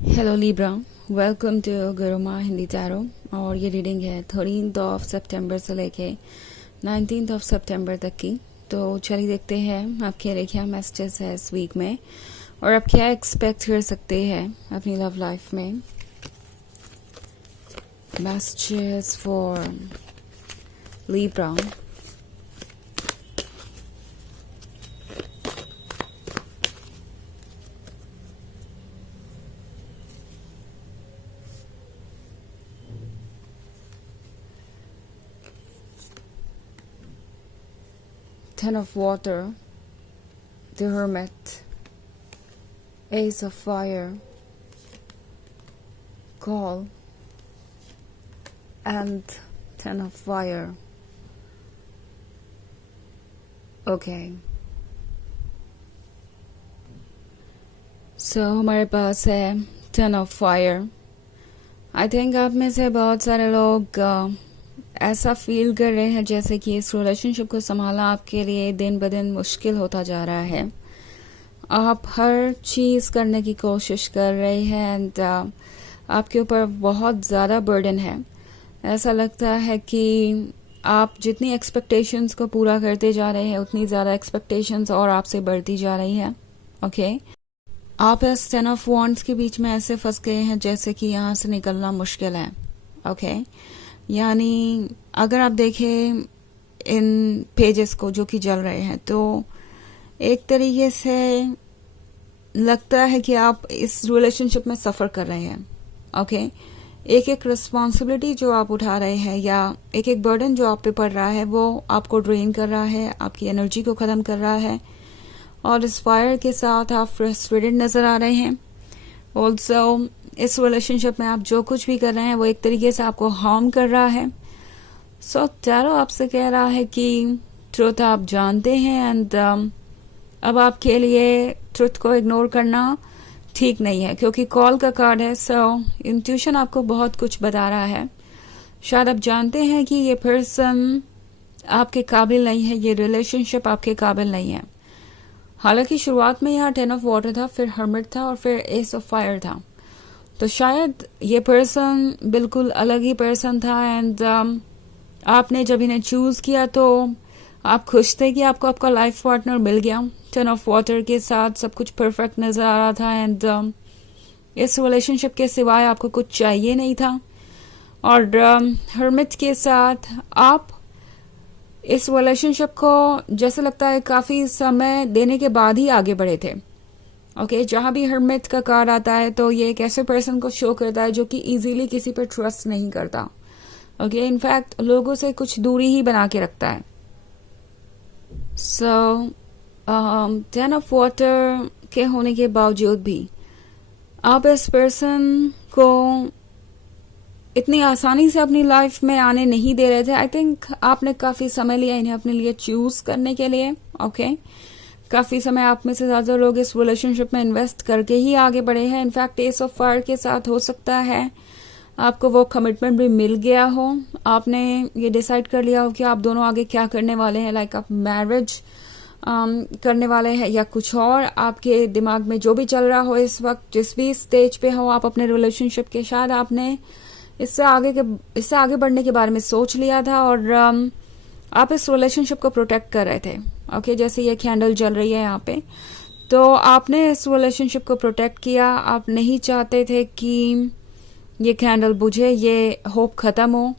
Hello Libra, welcome to Gurumaa Hindi tarot. और ये reading है 13 सितंबर से लेके 19 सितंबर तक की। तो चलिए देखते हैं आपके लिए क्या मैसेजेस है इस वीक में और आप क्या एक्सपेक्ट कर सकते हैं अपनी लव लाइफ में। Messages for Libra. Ten of Water, the Hermit, Ace of Fire, Call, and Ten of Fire. Okay. So हमारे पास है Ten of Fire. I think आप में से बहुत सारे लोग ऐसा फील कर रहे हैं जैसे कि इस रिलेशनशिप को संभालना आपके लिए दिन ब दिन मुश्किल होता जा रहा है। आप हर चीज़ करने की कोशिश कर रहे हैं एंड आपके ऊपर बहुत ज़्यादा बर्डन है। ऐसा लगता है कि आप जितनी एक्सपेक्टेशंस को पूरा करते जा रहे हैं उतनी ज़्यादा एक्सपेक्टेशंस और आपसे बढ़ती जा रही हैं। ओके, आप इस टेन ऑफ वॉन्ड्स के बीच में ऐसे फंस गए हैं जैसे कि यहाँ से निकलना मुश्किल है। ओके, यानी अगर आप देखें इन पेजेस को जो कि चल रहे हैं तो एक तरीके से लगता है कि आप इस रिलेशनशिप में सफ़र कर रहे हैं। ओके, एक एक रिस्पॉन्सिबिलिटी जो आप उठा रहे हैं या एक एक बर्डन जो आप पे पड़ रहा है वो आपको ड्रेन कर रहा है, आपकी एनर्जी को ख़त्म कर रहा है और इस फायर के साथ आप फ्रस्ट्रेटेड नज़र आ रहे हैं। ऑल्सो इस रिलेशनशिप में आप जो कुछ भी कर रहे हैं वो एक तरीके से आपको हार्म कर रहा है। सो टैरो आपसे कह रहा है कि ट्रुथ आप जानते हैं एंड अब आपके लिए ट्रुथ को इग्नोर करना ठीक नहीं है क्योंकि कॉल का कार्ड है। सो इंट्यूशन आपको बहुत कुछ बता रहा है। शायद आप जानते हैं कि ये पर्सन आपके काबिल नहीं है, ये रिलेशनशिप आपके काबिल नहीं है। हालांकि शुरुआत में यहाँ 10 ऑफ वाटर था, फिर हर्मिट था और फिर एस ऑफ फायर था। तो शायद ये पर्सन बिल्कुल अलग ही पर्सन था एंड आपने जब इन्हें चूज किया तो आप खुश थे कि आपको आपका लाइफ पार्टनर मिल गया। 10 ऑफ वाटर के साथ सब कुछ परफेक्ट नजर आ रहा था एंड इस रिलेशनशिप के सिवाय आपको कुछ चाहिए नहीं था। और हर्मिट के साथ आप इस रिलेशनशिप को जैसे लगता है काफी समय देने के बाद ही आगे बढ़े थे। ओके, जहां भी हर्मिट का कार्ड आता है तो ये एक ऐसे पर्सन को शो करता है जो कि इजीली किसी पर ट्रस्ट नहीं करता। ओके, इनफैक्ट लोगों से कुछ दूरी ही बना के रखता है। सो 10 ऑफ वाटर के होने के बावजूद भी आप इस पर्सन को इतनी आसानी से अपनी लाइफ में आने नहीं दे रहे थे। आई थिंक आपने काफी समय लिया इन्हें अपने लिए चूज करने के लिए। ओके, काफी समय आप में से ज्यादा लोग इस रिलेशनशिप में इन्वेस्ट करके ही आगे बढ़े हैं। इनफैक्ट एस ऑफ फायर के साथ हो सकता है आपको वो कमिटमेंट भी मिल गया हो, आपने ये डिसाइड कर लिया हो कि आप दोनों आगे क्या करने वाले हैं, लाइक आप मैरिज करने वाले हैं या कुछ और। आपके दिमाग में जो भी चल रहा हो इस वक्त, जिस भी स्टेज पे हो आप अपने रिलेशनशिप के, शायद आपने इससे आगे बढ़ने के बारे में सोच लिया था और आप इस रिलेशनशिप को प्रोटेक्ट कर रहे थे। ओके, जैसे ये कैंडल जल रही है यहाँ पे, तो आपने इस रिलेशनशिप को प्रोटेक्ट किया। आप नहीं चाहते थे कि ये कैंडल बुझे, ये होप खत्म हो।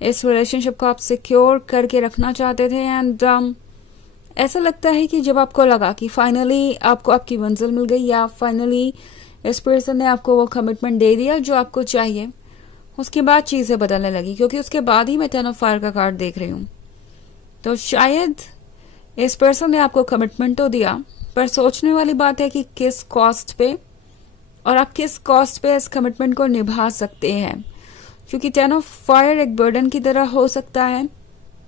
इस रिलेशनशिप को आप सिक्योर करके रखना चाहते थे एंड ऐसा लगता है कि जब आपको लगा कि फाइनली आपको आपकी मंजिल मिल गई या फाइनली इस पर्सन ने आपको वो कमिटमेंट दे दिया जो आपको चाहिए, उसके बाद चीजें बदलने लगी क्योंकि उसके बाद ही मैं 10 ऑफ फायर का कार्ड देख रही हूँ। तो शायद इस पर्सन ने आपको कमिटमेंट तो दिया, पर सोचने वाली बात है कि किस कॉस्ट पे और आप किस कॉस्ट पे इस कमिटमेंट को निभा सकते हैं, क्योंकि 10 ऑफ फायर एक बर्डन की तरह हो सकता है,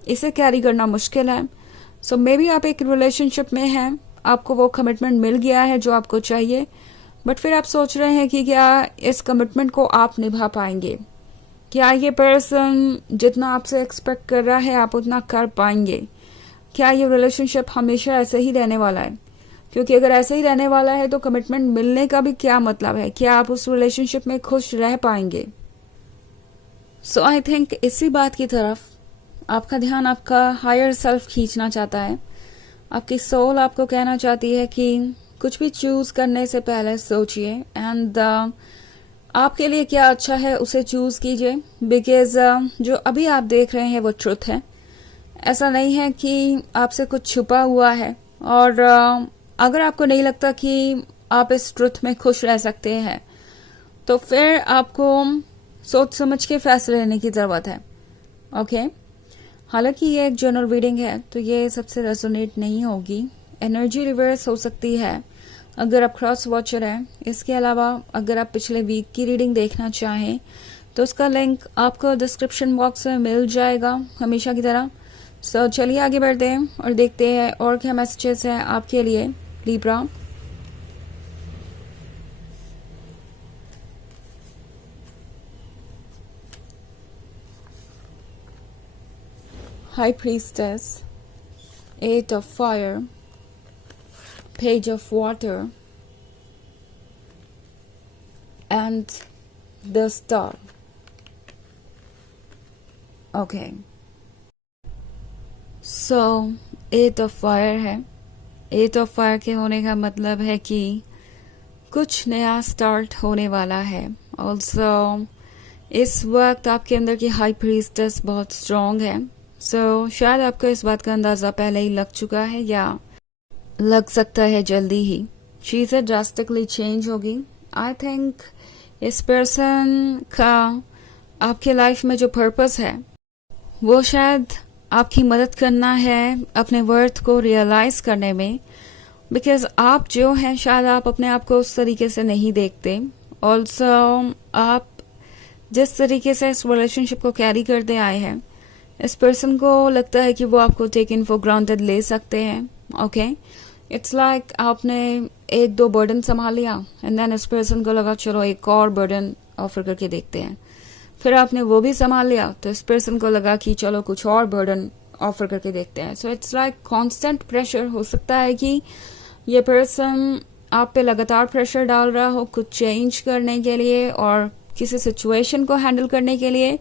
इसे कैरी करना मुश्किल है। सो मे बी आप एक रिलेशनशिप में हैं, आपको वो कमिटमेंट मिल गया है जो आपको चाहिए, बट फिर आप सोच रहे हैं कि क्या इस कमिटमेंट को आप निभा पाएंगे, क्या ये पर्सन जितना आपसे एक्सपेक्ट कर रहा है आप उतना कर पाएंगे, क्या ये रिलेशनशिप हमेशा ऐसे ही रहने वाला है। क्योंकि अगर ऐसे ही रहने वाला है तो कमिटमेंट मिलने का भी क्या मतलब है, क्या आप उस रिलेशनशिप में खुश रह पाएंगे? सो आई थिंक इसी बात की तरफ आपका ध्यान आपका हायर सेल्फ खींचना चाहता है। आपकी सोल आपको कहना चाहती है कि कुछ भी चूज करने से पहले सोचिए एंड आपके लिए क्या अच्छा है उसे चूज कीजिए, बिकॉज जो अभी आप देख रहे हैं वो ट्रुथ है। ऐसा नहीं है कि आपसे कुछ छुपा हुआ है, और अगर आपको नहीं लगता कि आप इस ट्रुथ में खुश रह सकते हैं तो फिर आपको सोच समझ के फैसले लेने की जरूरत है। ओके, हालांकि ये एक जनरल रीडिंग है तो ये सबसे रेजोनेट नहीं होगी, एनर्जी रिवर्स हो सकती है अगर आप क्रॉस वॉचर हैं। इसके अलावा अगर आप पिछले वीक की रीडिंग देखना चाहें तो उसका लिंक आपको डिस्क्रिप्शन बॉक्स में मिल जाएगा हमेशा की तरह। सो चलिए आगे बढ़ते हैं और देखते हैं और क्या मैसेजेस हैं आपके लिए Libra. High priestess, 8 of fire, page of water and the star. Okay. So 8 of fire है। 8 of fire के होने का मतलब है कि कुछ नया स्टार्ट होने वाला है। ऑल्सो इस वक्त आपके अंदर की हाई प्रीस्टेस बहुत स्ट्रॉन्ग है। सो शायद आपको इस बात का अंदाजा पहले ही लग चुका है या लग सकता है जल्दी ही। चीजें ड्रास्टिकली चेंज होगी। आई थिंक इस पर्सन का आपके लाइफ में जो पर्पस है वो शायद आपकी मदद करना है अपने वर्थ को रियलाइज करने में, बिकॉज आप जो हैं शायद आप अपने आप को उस तरीके से नहीं देखते। ऑल्सो आप जिस तरीके से इस रिलेशनशिप को कैरी करते आए हैं, इस पर्सन को लगता है कि वो आपको टेकन फॉर ग्रांटेड ले सकते हैं। ओके, इट्स लाइक आपने एक दो बर्डन संभाल लिया एंड देन इस पर्सन को लगा चलो एक और बर्डन ऑफर करके देखते हैं। फिर आपने वो भी संभाल लिया तो इस पर्सन को लगा कि चलो कुछ और बर्डन ऑफर करके देखते हैं। So it's like constant pressure. हो सकता है कि ये पर्सन आप पे लगातार प्रेशर डाल रहा हो कुछ चेंज करने के लिए और किसी सिचुएशन को हैंडल करने के लिए।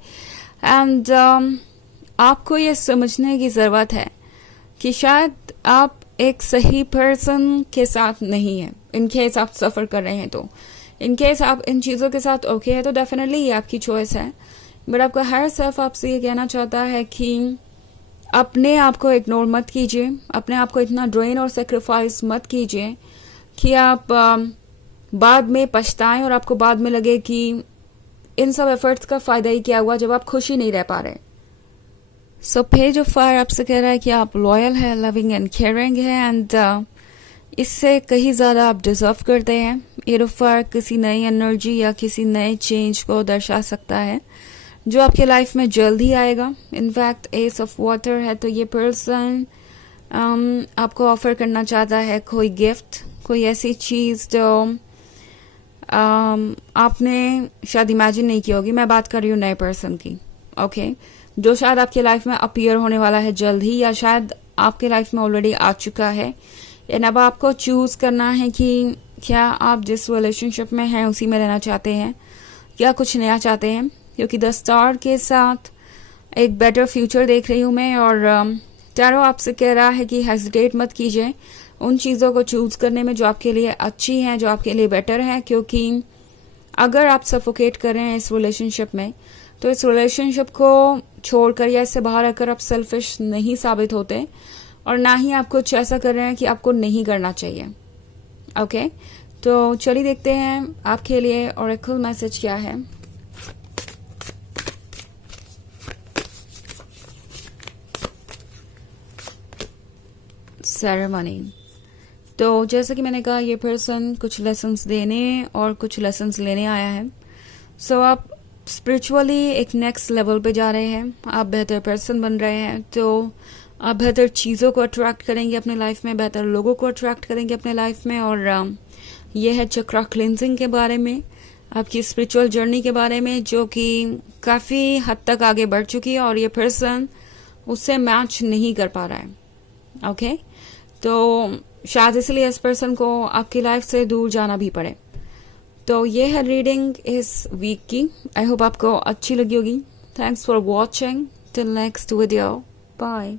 एंड आपको ये समझने की जरूरत है कि शायद आप एक सही पर्सन के साथ नहीं है। इनकेस आप सफर कर रहे हैं तो, इनकेस आप इन चीजों के साथ ओके है तो डेफिनेटली ये आपकी चॉइस है। बट आपका हायर सेल्फ आपसे ये कहना चाहता है कि अपने आप को इग्नोर मत कीजिए, अपने आप को इतना ड्रेन और सेक्रीफाइस मत कीजिए कि आप बाद में पछताएं और आपको बाद में लगे कि इन सब एफर्ट्स का फायदा ही क्या हुआ जब आप खुश ही नहीं रह पा रहे। सो पेज ऑफ फायर आपसे कह रहा है कि आप लॉयल है, लविंग एंड केयरिंग है एंड इससे कहीं ज्यादा आप डिजर्व करते हैं। एट ऑफ फायर किसी नई एनर्जी या किसी नए चेंज को दर्शा सकता है जो आपके लाइफ में जल्द ही आएगा। इनफैक्ट एस ऑफ वाटर है तो ये पर्सन आपको ऑफर करना चाहता है कोई गिफ्ट, कोई ऐसी चीज जो आपने शायद इमेजिन नहीं की होगी। मैं बात कर रही हूँ नए पर्सन की। ओके, जो शायद आपके लाइफ में अपीयर होने वाला है जल्द ही या शायद आपके लाइफ में ऑलरेडी आ चुका है। एंड अब आपको चूज करना है कि क्या आप जिस रिलेशनशिप में हैं उसी में रहना चाहते हैं या कुछ नया चाहते हैं, क्योंकि द स्टार के साथ एक बेटर फ्यूचर देख रही हूं मैं। और टैरो आपसे कह रहा है कि हेजिटेट मत कीजिए उन चीज़ों को चूज करने में जो आपके लिए अच्छी हैं, जो आपके लिए बेटर हैं, क्योंकि अगर आप सफोकेट कर रहे हैं इस रिलेशनशिप में तो इस रिलेशनशिप को छोड़कर या इससे बाहर आकर आप सेल्फिश नहीं साबित होते और ना ही आप कुछ ऐसा कर रहे हैं कि आपको नहीं करना चाहिए। ओके, तो चलिए देखते हैं आपके लिए ऑरेकल मैसेज क्या है। सेरेमनी। तो जैसा कि मैंने कहा ये पर्सन कुछ लेसन्स देने और कुछ लेसन्स लेने आया है। सो आप स्पिरिचुअली एक नेक्स्ट लेवल पे जा रहे हैं, आप बेहतर पर्सन बन रहे हैं, तो आप बेहतर चीज़ों को अट्रैक्ट करेंगे अपने लाइफ में, बेहतर लोगों को अट्रैक्ट करेंगे अपने लाइफ में। और ये है चक्रा क्लिनजिंग के बारे में, आपकी स्पिरिचुअल जर्नी के बारे में जो कि काफ़ी हद तक आगे बढ़ चुकी है और ये पर्सन उससे मैच नहीं कर पा रहा है। ओके, तो शायद इसलिए इस पर्सन को आपकी लाइफ से दूर जाना भी पड़े। तो ये है रीडिंग इस वीक की। आई होप आपको अच्छी लगी होगी। Thanks for watching. Till next video, bye.